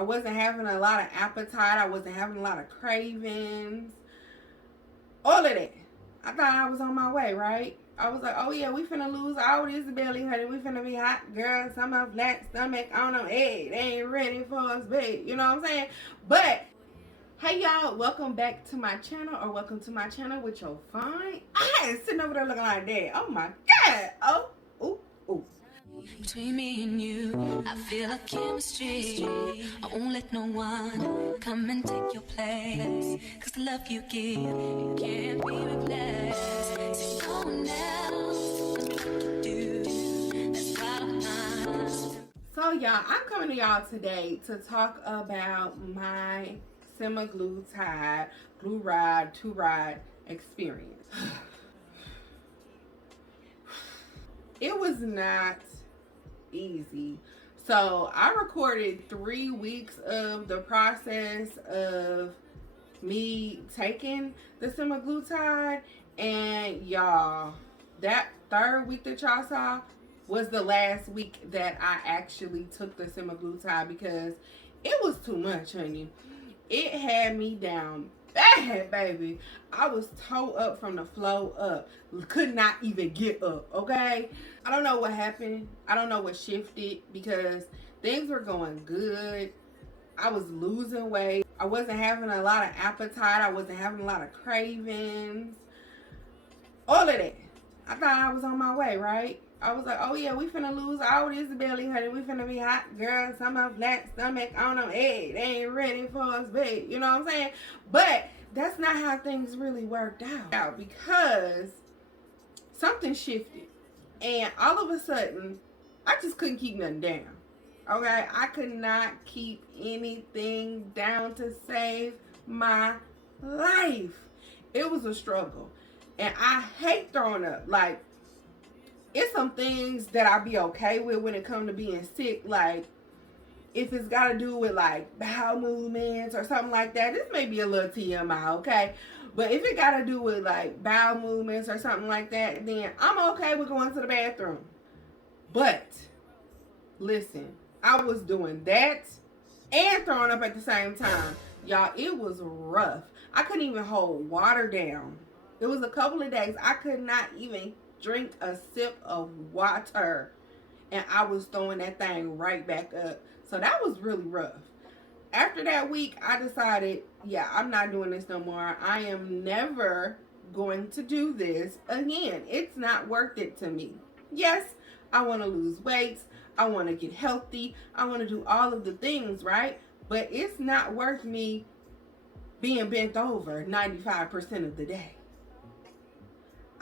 I wasn't having a lot of appetite. I wasn't having a lot of cravings. All of that. I thought I was on my way, right? I was like, oh yeah, we finna lose all this belly, honey. We finna be hot, girl. Some of flat stomach. I don't know. Hey, they ain't ready for us, babe. You know what I'm saying? But hey y'all, welcome back to my channel, or welcome to my channel with your fine. I ain't sitting over there looking like that. Oh my god. Oh, ooh, ooh. Between me and you, I feel a chemistry. I won't let no one come and take your place. Cause the love you give, it can't be replaced. See, no one else knows what to do. That's what I'm not. So y'all, I'm coming to y'all today to talk about my Semaglutide blue ride, two ride experience. It was not easy. So I recorded 3 weeks of the process of me taking the Semaglutide, and y'all, that third week that y'all saw was the last week that I actually took the Semaglutide, because it was too much, honey. It had me down bad, baby. I was toe up from the flow up. Could not even get up, okay? I don't know what happened. I don't know what shifted, because things were going good. I was losing weight. I wasn't having a lot of appetite. I wasn't having a lot of cravings. All of that. I thought I was on my way, right? I was like, oh yeah, we finna lose all this belly, honey. We finna be hot, girl. Some of flat stomach. I don't know. Hey, they ain't ready for us, babe. You know what I'm saying? But that's not how things really worked out, because something shifted. And all of a sudden, I just couldn't keep nothing down. Okay? I could not keep anything down to save my life. It was a struggle. And I hate throwing up. Like, it's some things that I be okay with when it comes to being sick. Like, if it's got to do with, like, bowel movements or something like that. This may be a little TMI, okay? But if it got to do with, like, bowel movements or something like that, then I'm okay with going to the bathroom. But, listen, I was doing that and throwing up at the same time. Y'all, it was rough. I couldn't even hold water down. It was a couple of days I could not even drink a sip of water, and I was throwing that thing right back up. So that was really rough. After that week, I decided, yeah, I'm not doing this no more. I am never going to do this again. It's not worth it to me. Yes, I want to lose weight. I want to get healthy. I want to do all of the things, right? But it's not worth me being bent over 95% of the day.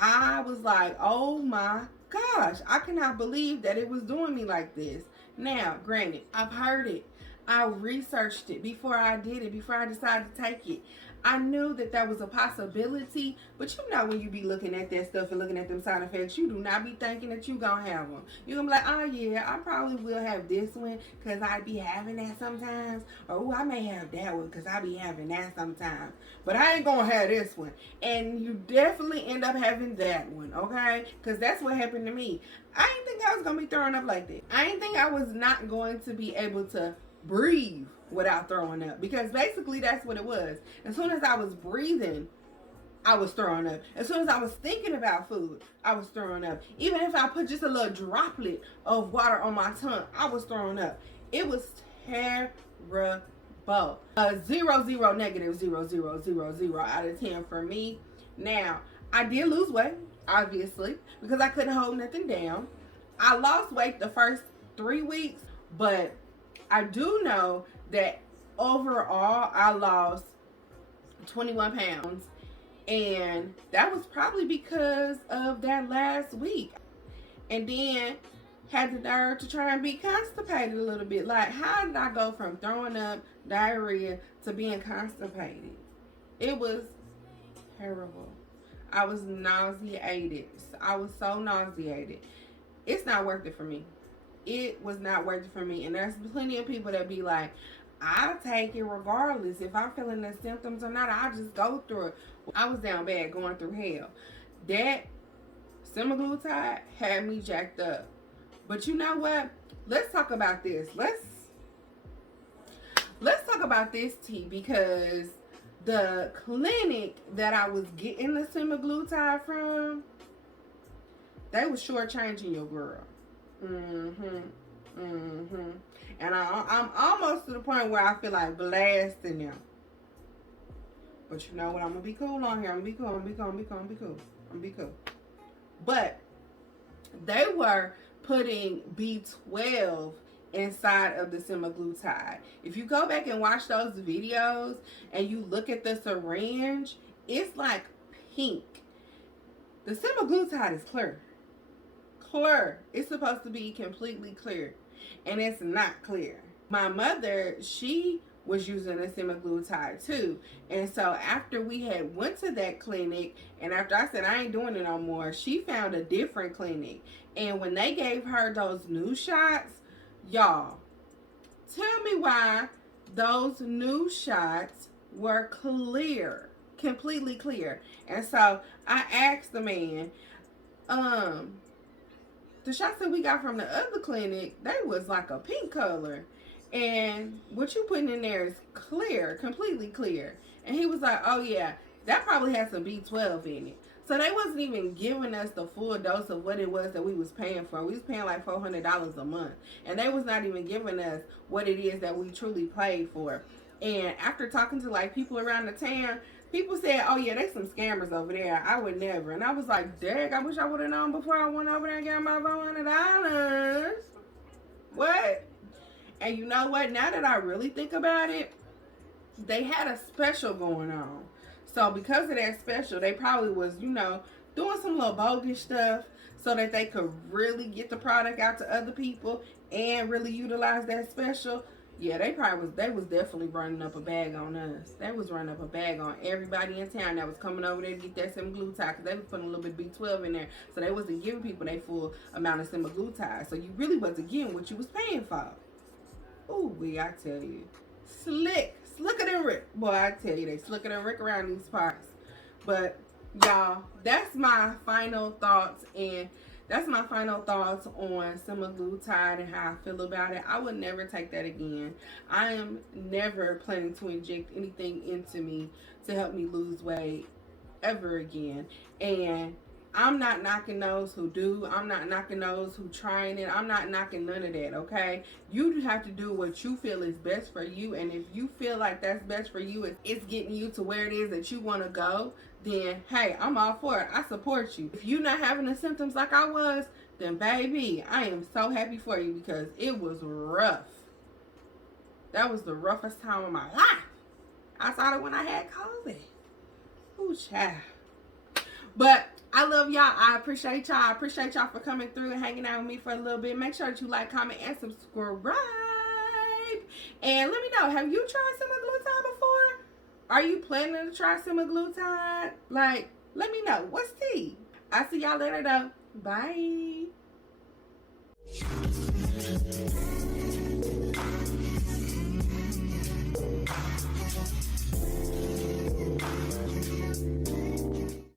I was like, oh my gosh, I cannot believe that it was doing me like this. Now, granted, I've heard it. I researched it before I did it, before I decided to take it. I knew that that was a possibility, but you know, when you be looking at that stuff and looking at them side effects, you do not be thinking that you gonna have them. You're gonna be like, oh yeah, I probably will have this one because I be having that sometimes. Or, oh, I may have that one because I be having that sometimes. But I ain't gonna have this one. And you definitely end up having that one, okay? Because that's what happened to me. I didn't think I was gonna be throwing up like that. I didn't think I was not going to be able to breathe without throwing up, because basically that's what it was. As soon as I was breathing, I was throwing up. As soon as I was thinking about food, I was throwing up. Even if I put just a little droplet of water on my tongue, I was throwing up. It was terrible. 0, 0, negative 0, 0, 0, 0 out of 10 for me. Now, I did lose weight, obviously, because I couldn't hold nothing down. I lost weight the first 3 weeks, but I do know that overall I lost 21 pounds, and that was probably because of that last week. And then had the nerve to try and be constipated a little bit. Like, how did I go from throwing up, diarrhea, to being constipated? It was terrible. I was nauseated. I was so nauseated. It's not worth it for me. It was not worth it for me. And there's plenty of people that be like, I'll take it regardless. If I'm feeling the symptoms or not, I'll just go through it. I was down bad, going through hell. That Semaglutide had me jacked up. But you know what? Let's talk about this. let's talk about this tea, because the clinic that I was getting the semaglutide from, they was shortchanging your girl. And I'm almost to the point where I feel like blasting them. But you know what? I'm gonna be cool on here. I'm gonna be cool. But they were putting B12 inside of the semaglutide. If you go back and watch those videos and you look at the syringe, it's like pink. The semaglutide is clear. It's supposed to be completely clear, and it's not clear. My mother, she was using a semaglutide too, and so after we had went to that clinic, and after I said I ain't doing it no more, she found a different clinic. And when they gave her those new shots, y'all, tell me why those new shots were clear, completely clear. And so I asked the man, the shots that we got from the other clinic, they was like a pink color. And what you putting in there is clear, completely clear. And he was like, oh yeah, that probably has some B12 in it. So they wasn't even giving us the full dose of what it was that we was paying for. We was paying like $400 a month. And they was not even giving us what it is that we truly paid for. And after talking to like people around the town, people said, oh yeah, they some scammers over there. I would never. And I was like, dang, I wish I would have known before I went over there and got my $400. What? And you know what? Now that I really think about it, they had a special going on. So because of that special, they probably was, you know, doing some little bogus stuff so that they could really get the product out to other people and really utilize that special. Yeah, they was definitely running up a bag on us. They was running up a bag on everybody in town that was coming over there to get that semaglutide, because they was putting a little bit of B12 in there. So they wasn't giving people their full amount of semaglutide. So you really wasn't getting what you was paying for. Ooh, I tell you. Slicker than Rick. Boy, I tell you, they slicker than Rick around these parts. But, y'all, that's my final thoughts. And that's my final thoughts on semaglutide and how I feel about it. I would never take that again. I am never planning to inject anything into me to help me lose weight ever again. And I'm not knocking those who do. I'm not knocking those who trying it. I'm not knocking none of that, okay? You have to do what you feel is best for you. And if you feel like that's best for you, it's getting you to where it is that you want to go, then, hey, I'm all for it. I support you. If you're not having the symptoms like I was, then, baby, I am so happy for you, because it was rough. That was the roughest time of my life. Outside of when I had COVID. Ooh, child. But I love y'all. I appreciate y'all. I appreciate y'all for coming through and hanging out with me for a little bit. Make sure that you like, comment, and subscribe. And let me know, have you tried semaglutide before? Are you planning to try semaglutide? Like, let me know. What's tea? I'll see y'all later, though. Bye.